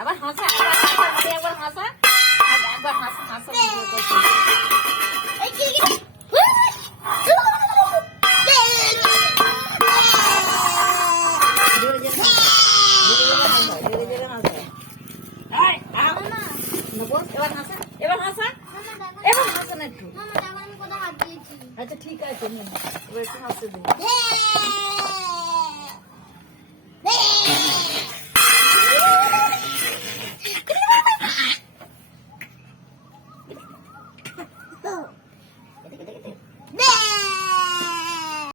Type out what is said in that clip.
আবার হাসা, একবার হাসা, একবার হাসা, হাসা ভিডিও করছি। এবার হাসা, এবার হাসা, এবার হাসা না একটু। আচ্ছা ঠিক আছে, এবার একটু হাসতে দিন।